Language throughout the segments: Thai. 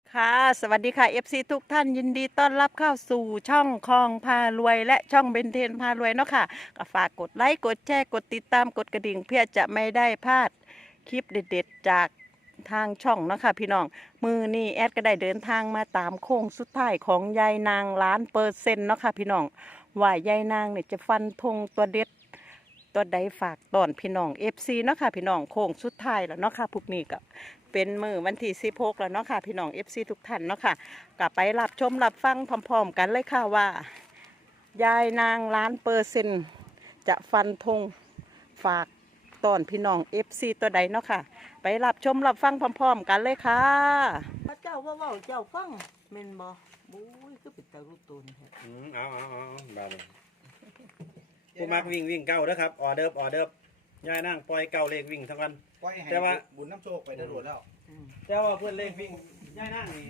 ค่ะสวัสดีค่ะ FC ทุกท่านยินดีต้อนรับเข้าสู่ช่องคลองพารวยและช่องเบนเทนพารวยเนาะค่ะก็ฝากกดไลค์กดแชร์กดติดตามกดกระดิ่งเพื่อจะไม่ได้พลาดคลิปเด็ดๆจากทางช่องเนาะค่ะพี่น้องมือนี่แอดก็ได้เดินทางมาตามโค้งสุดท้ายของยายนาง1,000,000%เนาะค่ะพี่น้องว่ายายนางเนี่ยจะฟันธงตัวเด็ดตัวใดฝากตอนพี่น้อง FC เนาะค่ะพี่น้องโค้งสุดท้ายแล้วเนาะค่ะพวกนี้ก็ เป็นมือวันที่16แล้วเนาะค่ะพี่น้องFC ทุกท่านเนาะค่ะกลับไปรับชมรับฟังพร้อมๆกันเลยค่ะว่ายายนาง1,000,000%จะฟันธงฝากตอนพี่น้อง FC ตัวใดเนาะค่ะไปรับชมรับฟังพร้อมๆกันเลยค่ะพระเจ้าว่าเว้าเจ้าฟังเม่นบ่บุ้ยคือเป็นตารู้ตนแท้เอาบาเลยผู้มักวิ่งเก้าเด้อครับออเดิร์ฟย่ายนั่งปล่อยเก้าเลขวิ่งทั้งวันปล่อยให้แต่ว่าบุญน้ำโชคไปตำรวจแล้วแต่ว่าเพื่อนเลขวิ่งย่ายนั่งนี่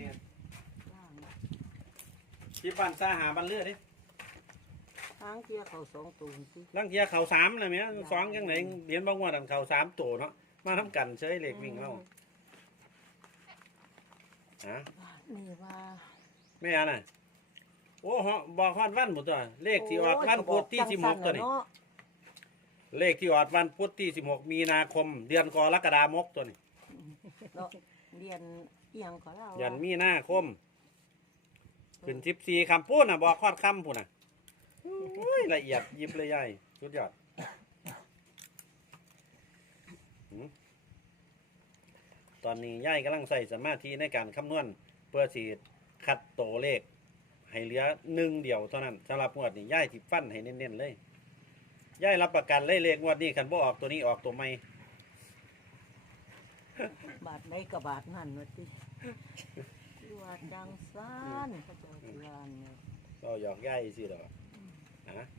ที่ปั่นซาหาบันเลือดดิทางเที่ยเขา2ตัวสิลังเทียเข่าสามเลยไหมสองยังไหนเดียนบางวันเข่าสามตัวเนาะมาทำกันเฉยเลขวิ่งเนาะฮะนี่ว่าไม่เอาน่ะโอ้ฮะบอกฮอดวันหมดตัวเลขที่ออกวันพุธที่16ตัวนี้เลขที่ออกวันพุธที่16มีนาคมเดือนกรกฎาคมตัวนี้เนาะเรียนเอียงก็แล้วยันมีนาคมขึ้น14คำพูดน่ะบอกฮอดคำพูดน่ะโอ้ยละเอียดยิบเลยใหญ่สุดยอดตอนนี้ย่ายกำลังใส่สมาธิในการคำนวณเพื่อสีคัดโตวเลขให้เหลือ1เดียวเท่านั้นสำหรับงวดนี้ย่ายที่ฟันให้เน้นๆเลยย่ายรับประกันเลยเลขงวดนี้คันบ่ออกตัวนี้ออกตัวใหม่บาทไหนกับบาทนั่นวะติที่ว่าจังซานพระเจ้าจุฬาเนี่ยก็หยอกย่ายสิเหรอฮะ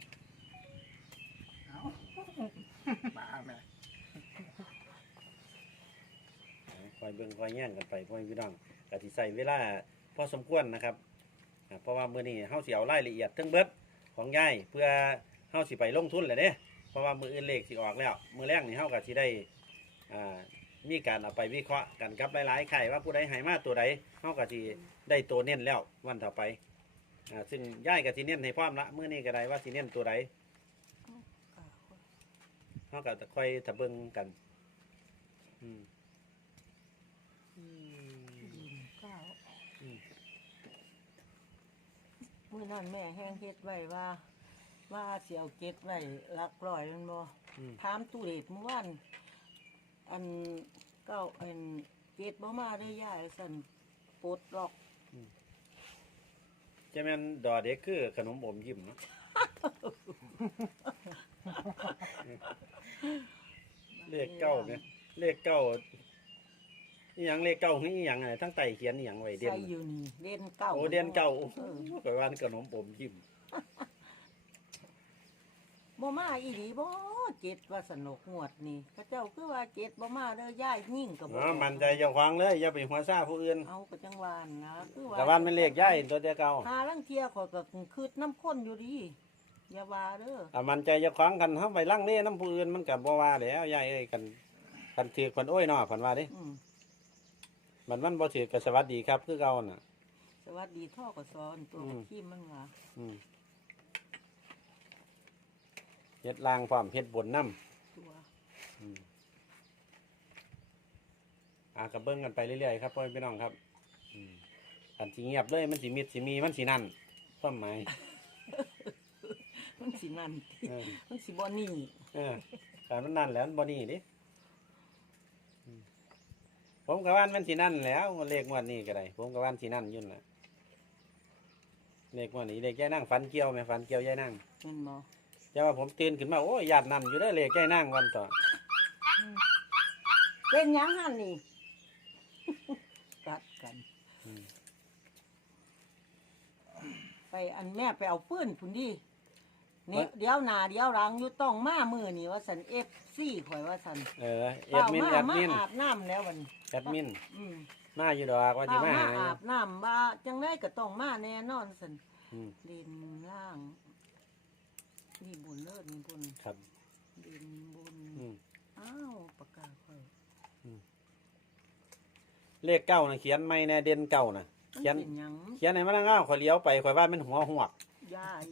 มาแม่คอยเบิ่งคอยแย่งกันไปพ่อพี่น้องกะทิใส่เวลาพอสมควรนะครับเพราะว่ามื้อนี้เฮาสิเอารายละเอียดทั้งเบิดของย่ายเพื่อเฮาสิไปลงทุนแหละเด้เพราะว่ามื้ออื่นเลขสิออกแล้วมื้อแรกนี่เฮาก็สิได้มีการเอาไปวิเคราะห์กันกับหลายๆไข่ว่าผู้ใดให้มาตัวใดเฮาก็สิได้ตัวเน้นแล้ววันต่อไปซึ่งย่ายก็สิเน้นให้พร้อมละมื้อนี้ก็ได้ว่าสิเน้นตัวใดเฮาก็ค่อยตะเบิ่งกันมื้อนั้นแม่แห้งเฮ็ดไว้ว่าสิเอาเก็บไว้หลักร้อยแมันบ่ถามตู้เด็ดเมื่อวานอันเก้าอันเก็บบ่มาได้ย่ายสั่นปลดล็อกจะแม่นดอเด็กคือขนมอมยิ้มเนาะ เลขเก้าเนี่ยเลขเก้านี่ยังเลขเก้านี่ยังไงทั้งไตเขียนนี่ยังไว้เด่นใส่อยู่นี่เด่นเก้าโอ้เด่นเก้าไปวันขนมอมยิ้มบ่มาอีหลีบ่เจ็ดว่าสนุกงวดนี่พระเจ้าคือว่าเจ็ดบ่มาเด้อย่ายยิ่งก็บ่มันใจเจ้าของเลยอย่าไปหัวซาผู้อื่นเอาก็จังหวานนะคือว่าแต่วันเป็นเลขย่ายตัวเดียวเก่าหาลังเที่ยขอยก็คืดน้ำข้นอยู่ดีอย่าว่าเด้อมันใจเจ้าของกันเฮาไปลั่งเล่น้ำผู้อื่นมันก็บ่ว่าแล้วย่ายเอ้ยกันถือคนโอ้ยเนาะเพิ่นว่าเด้มันบ่ถือก็สวัสดีครับคือเก่าน่ะสวัสดีท่อก็สอนตัวกระขี้มันว่าเฮ็ดลางพร้อมเฮ็ดบนน้ำตัวก็เบิ่งกันไปเรื่อยๆครับพ่อพี่น้องครับอันสิเงียบเลยมันสิมิดสิมีมันสินั่นความหมายมันสินั่นมันสิบ่นี่แต่มันนั่นแหล้วมันบ่นี่ดิผมก็ว่ามันสินั่นแหล้วเลขงวดนี้ก็ได้ผมก็ว่าสินั่นยุ่นล่ะเลขงวดนี้เลขยายนั่งฟันเกี่ยวไหมฟันเกี่ยวยายนั่งแม่นบ่อย่าว่าผมตื่นขึ้นมาโอ้ยญาตินั่นอยู่ได้อเลขยายนั่งวันต่อเป็นหยังหั่นนี่ กัดกันไปอันแม่ไปเอาปืนพุ่นดิเนี่ยเดี๋ยวหน้าเดี๋ยวหลังอยู่ต้องมามือนี่ว่าสัน FC ข่อยว่าสันแอดมินมาอาบน้ำแล้ววันแอดมินอืมมาอยู่ดอกว่าสิมาหาอยู่อาบน้ำว่าจังได้ก็ต้องมาแน่นอนสันดินล่างนี่บุญเลิศนี่บุญครับดินบุญอ้าวปากกาข่อยเลขเก้านะเขียนไม่แน่เด่นเก้านะมันเขียนเป็นหยังเขียนในมันง่าวข่อยเลี้ยวไปข่อยว่ามันหัวหวกยาย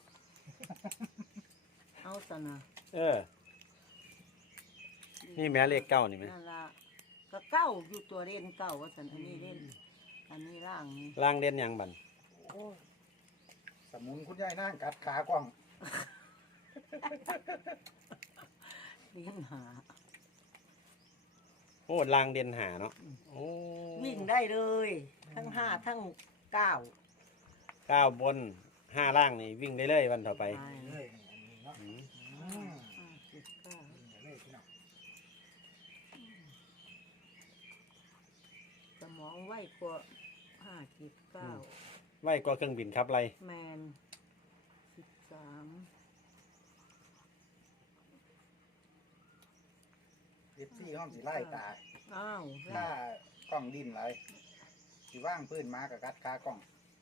เอาซะนะเออ นี่แม่เลขเก้านี่ไหมนั่นล่ะก็เก้าอยู่ตัวเล่นเก้าว่าซั่นอันนี้เล่นอันนี้ล่างนี่ล่างเด่นหยังบันโอ้ยสมุนคุณยายนั่งกัดขากล้องวิ่งหาโอ้ล่างเด่นหาเนาะโอ้วิ่งได้เลย ทั้งห้าทั้งเก้าเก้าบนห้าล่างนี่วิ่งได้เลยวันต่อไปไปเลยนี่อันนี้เนาะอืมห้าสิบเก้าเลยพี่น้องสมองไวกว่าห้าสิบเก้าไว้กว่าเครื่องบินครับไรแมน13 เอฟซีห้องสีไล่ตาอ้าวถ้ากล้องดินไรสีว่างพื้นมากับกัดขากล้อง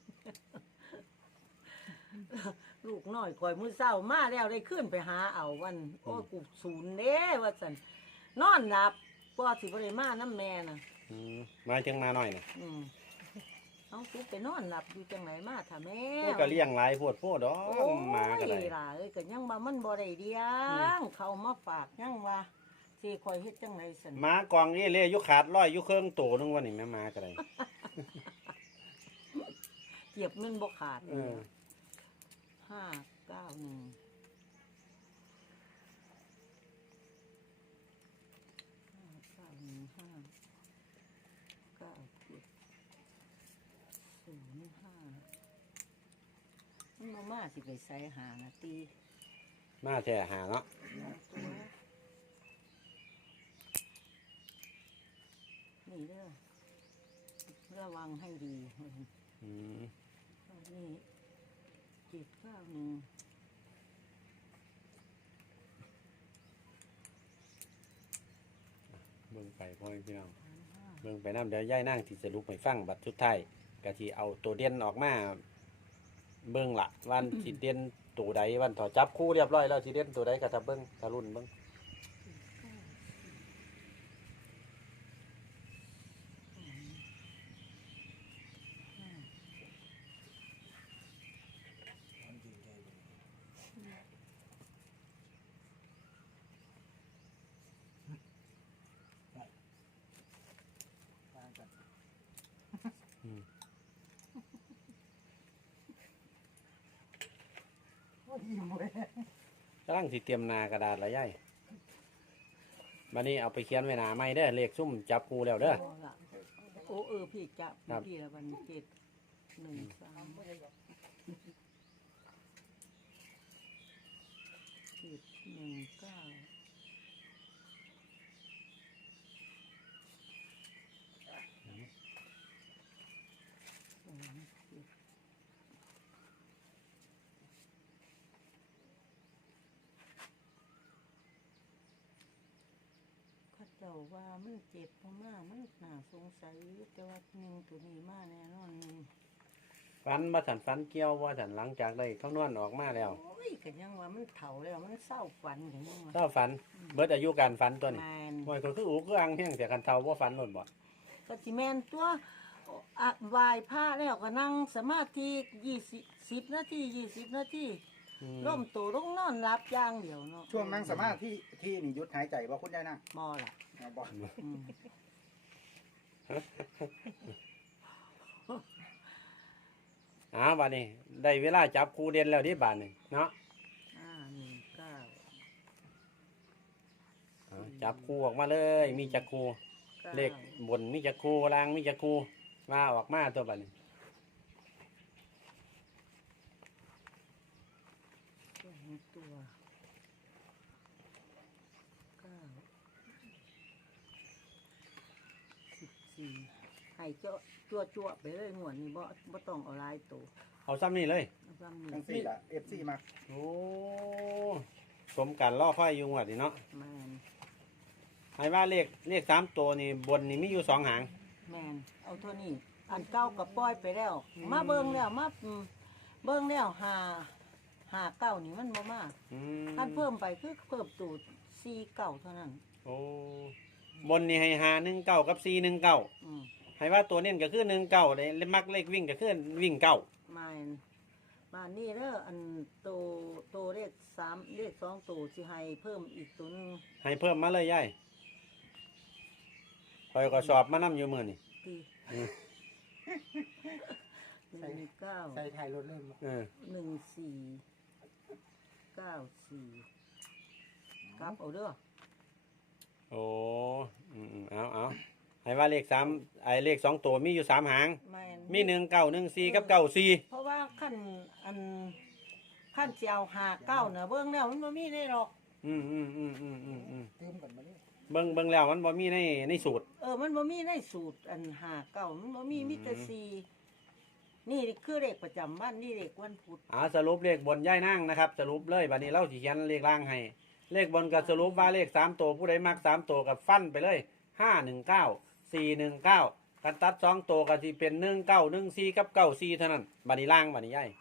ลูกน้อยคอยมือเศร้ามาแล้วได้ขึ้นไปหาเอาวัน โอ้ยกูศูนย์เด้ว่าสันนอนหลับปอสิบริมาน้ำแม่น่ะอืมมาจังมาหน่อยนะอืมเอากูไปนอนหลับอยู่จังไหนมาถ่าแม่โอ้ก็เลี้ยงหลายโพดโพดดอโอ้กหมาก็ได้ยล่ะเอ้ยก็ยังว่ามันบ่ได้เลี้ยงเขามาฝากยังว่าสิคอยเฮ็ดจังไหนสันหมากองนี่เล่ยุขาดร้อยยุเครื่องโตนึงวันนี้แม่มาก็ได้เก็บมันบ่ขาดเออ 591 มันมาสิไปใส่หานาทีมาแท้หาเนาะนี่เด้อระวังให้ดีอืมนี่791 เบิ่งไปพ่อแม่พี่น้องเบิ่งไปน้ำเดี๋ยวย่ายนั่งที่จะลุกไปฟังบัดสุดท้ายกะที่เอาตัวเด่นออกมาเบิ่งละวันสิเด่นตัวใดวันถอจับคู่เรียบร้อยแล้วสิเด่นตัวใดก็ถ้าเบิ่งถ้ารุ่นเบิ่งมันยืนใจเลยวางกันอืมโอ้ยยิ้มเลยกำลังสิเตรียมหนากระดาษละย่ายบัดนี้เอาไปเขียนไว้หน้าไม้เด้อเลขซุ่มจับคู่แล้วเด้อโอ้ล่ะโอ้พี่จับครับพี่ละวัน713 719 เขาเจ้าว่ามันเจ็บเพราะมามันน่าสงสัยแต่ว่าหนึ่งตัวนี้มาแน่นอนหนึ่งฟันมาสันฟันเกี่ยวว่าสันหลังจากได้ข้างนวนออกมาแล้วโอ้ยก็ยังว่ามันเฒ่าแล้วมันเศร้าฝันก็ยังว่าเท่าฟันเบิดอายุการฟันตัวนี้แมนโอ้ยก็คืออูคืออังเพียงแต่กันเท่าว่าฟันหล่นบ่ก็สิแมนตัวอะไหวายผ้าแล้วก็นั่งสมาธิ20 นาที20 นาทีอืมร่มตัวลงนอนรับอย่างเดียวเนาะช่วงนั่งสมาธิที่นี่หยุดหายใจบ่คุณยายนั่งมอล่ะบอกอืมบัดนี้ได้เวลาจับคู่เด่นแล้วที่บ้านนี่เนาะ 519 จับคู่ออกมาเลยมีจักคู่เลขบนมีจักคู่ล่างมีจักคู่มาออกมาตัวบัดนี้ตัว9 14ให้เจ้าจั่วไปเลยหมวนนี่บ่ต้องเอาหลายตัวเอาซ้ำนี่เลยเอาซ้ำทั้งนี่สี่ละเอฟซีมาโอ้สมกันล่อค่อยอยู่งวดนี่เนาะแมนให้ว่าเลข3ตัวนี่บนนี่มีอยู่2หางแมนเอาเท่านี้อันเก้ากับป้อยไปแล้ว มาเบิ่งแล้วมาเบิ่งแล้วหาเก้านี่มันบ่มาอืมคันเพิ่มไปคือเพิ่มตูด4 เก้าเท่านั้นโอ้บนนี่ให้5 1 9กับ4 1 9 อืมให้ว่าตัวเน้นก็คือหนึ่งเก้าเลยมักเลขวิ่งก็คือวิ่งเก้าไม่บ้านนี้เด้ออันโตเลข3เลข2ตัวสิให้เพิ่มอีกตัวหนึงให้เพิ่มมาเลยยายคอยก็สอบมานํอยู่มื้อนี่ตีอืม 19 ใส่ไทยรถเล่นบ่เออ 1494ครับเอาเด้อโอ้เอาให้ว่าเลขสามไอ้เลขสองตัวมีอยู่สามหางแม่นมี1 9 1 4กับ9 4 เพราะว่าขั้นสิเอา59น่ะเบิ่งแล้วมันบ่มีได้หรอกอืมเติมกันมานี่เบิ่งแล้วมันบ่มีในสูตรมันบ่มีในสูตรอัน59มันบ่มีมีแต่4นี่คือเลขประจำวันนี่เลขวันพุธสรุปเลขบนย่ายนั่งนะครับ สรุปเลยบัดนี้เราสิเขียนเลขล่างให้ เลขบนก็สรุปว่าเลข3ตัวผู้ใดมัก3ตัวกับฟันไปเลย519 419กันตัด2ตัวก็สิเป็น1914กับ94เท่านั้นบัดนี้ล่างบัดนี้ย่าย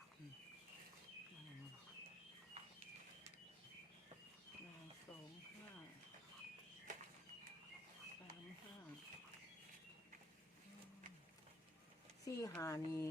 4-5นี่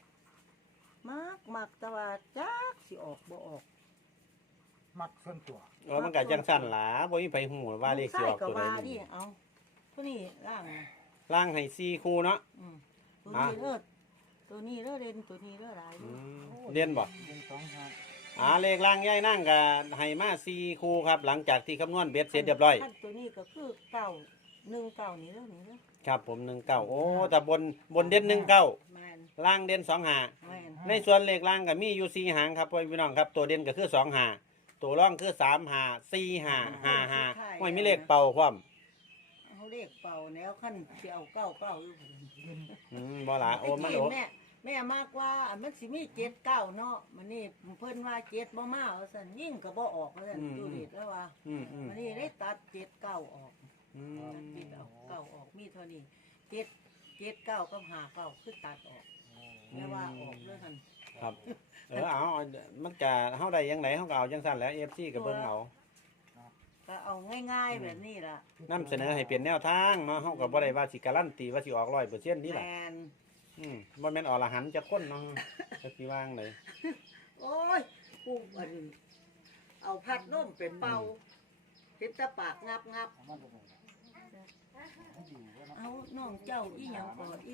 มักแต่ว่าจักสิออกบ่ออกมักส่วนตัวมันก็จังสั่นหลาบ่มีไผฮู้ว่าเลขสิออกตัวใดใส่ก็ว่าดินี่เอาตัวนี้ล่างล่างให้4คู่เนาะตัวนี้เลิศตัวนี้เลิศเด่นตัวนี้เลิศหลายเรียนบ่เป็น2 เลขล่างย่ายนั่งก็ให้มา4คู่ครับ หลังจากที่คำนวณเบ็ดเสร็จเรียบร้อยขั้นตัวนี้ก็คือ1 9นี่เด้อนี่เด้อครับผม19โอ้แต่บนเด่น19 แม่นล่างเด่น2หาแม่นในส่วนเลขล่างก็มีอยู่4หางครับพ่อพี่น้องครับตัวเด่นก็คือ2หาตัวร่องคือ3หา4หา5หาไม่มีเลขเป่าพร้อมเอาเลขเป่าแล้วขั้นสิเอา9อยู่บ่ล่ะโอ้มันโอ้แม่มากกว่าอันมันสิมี7 9เนาะมันนี่เพิ่นว่า7บ่มาว่าซั่นยิ่งก็บ่ออกว่าซั่นดูดิแล้วว่าอืมมันนี่ได้ตัด7 9ออกอืมตัด7เอา9ออกมีเท่านี้7 9กับ5 9คือตัดออกแล้วว่าออกเลยคั่นครับเอามันก็เฮาได้ยังไงเฮาก็เอาจังซั่นแหล้ว FC ก็เบิ่งเอาก็เอาง่ายๆแบบนี้ล่ะนำเสนอให้เปลี่ยนแนวทางเนาะเฮาก็บ่ได้ว่าสิการันตีว่าสิออก 100%นี่แหละแมนบ่แม่นอรหันต์จักคนเนาะจักสิวางเลยโอ้ยกูอันเอาพัดลมไปเป่าเห็นแตะปากงับเอามาลงให้ดีว่าเนาะเอาน้องเจ้าอีหยังก่ออี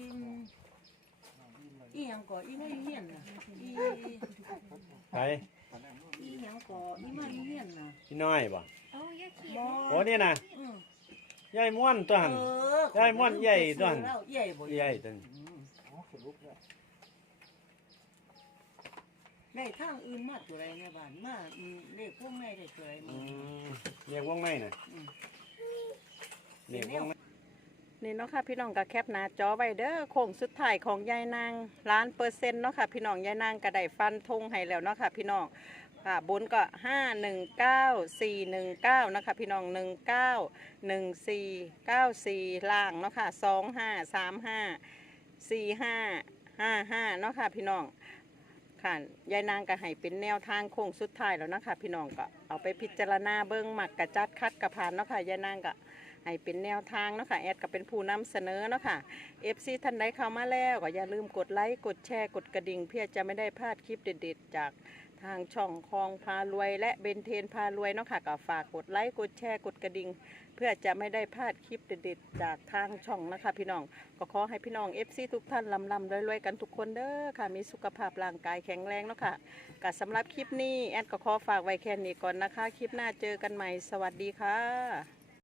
หยังก่ออีไม่เฮียนน่ะอีไปอีหยังก่ออีไม่เฮียนน่ะพี่น้อยบ่มอโอ้นี่น่ะอืมยายม่วนตัวหั่น ได้ม่วนใหญ่ด้วยแล้วใหญ่บ่ใหญ่ตัวนี้โอ้สรุปแล้วได้ทางอื่นมาตัวไรในบ้านมาเลขพวกในได้ตัวไรมาเรียกวงในน่ะอืมเรียกวงในนี่เนาะค่ะพี่น้องก็แคปหน้าจอไว้เด้อโค้งสุดท้ายของยายนาง1,000%เนาะค่ะพี่น้องยายนางก็ได้ฟันธงให้แล้วเนาะค่ะพี่น้องค่ะบนก็519 419นะคะพี่น้อง191494ล่างเนาะค่ะ25354555เนาะค่ะพี่น้องค่ะยายนางก็ให้เป็นแนวทางโค้งสุดท้ายแล้วนะคะพี่น้องก็เอาไปพิจารณาเบิ่งหมักกระจัดคัดกระพานเนาะค่ะยายนางก็ให้เป็นแนวทางเนาะค่ะแอดก็เป็นผู้นำเสนอเนาะค่ะ FC ท่านใดเข้ามาแล้วก็อย่าลืมกดไลค์กดแชร์กดกระดิ่งเพื่อจะไม่ได้พลาดคลิปเด็ดๆจากทางช่องคลองพารวยและเบนเทนพารวยเนาะค่ะก็ฝากกดไลค์กดแชร์กดกระดิ่งเพื่อจะไม่ได้พลาดคลิปเด็ดๆจากทางช่องนะคะพี่น้องก็ขอให้พี่น้อง FC ทุกท่านลำรวยๆกันทุกคนเด้อค่ะมีสุขภาพร่างกายแข็งแรงเนาะค่ะก็สำหรับคลิปนี้แอดก็ขอฝากไว้แค่นี้ก่อนนะคะคลิปหน้าเจอกันใหม่สวัสดีค่ะ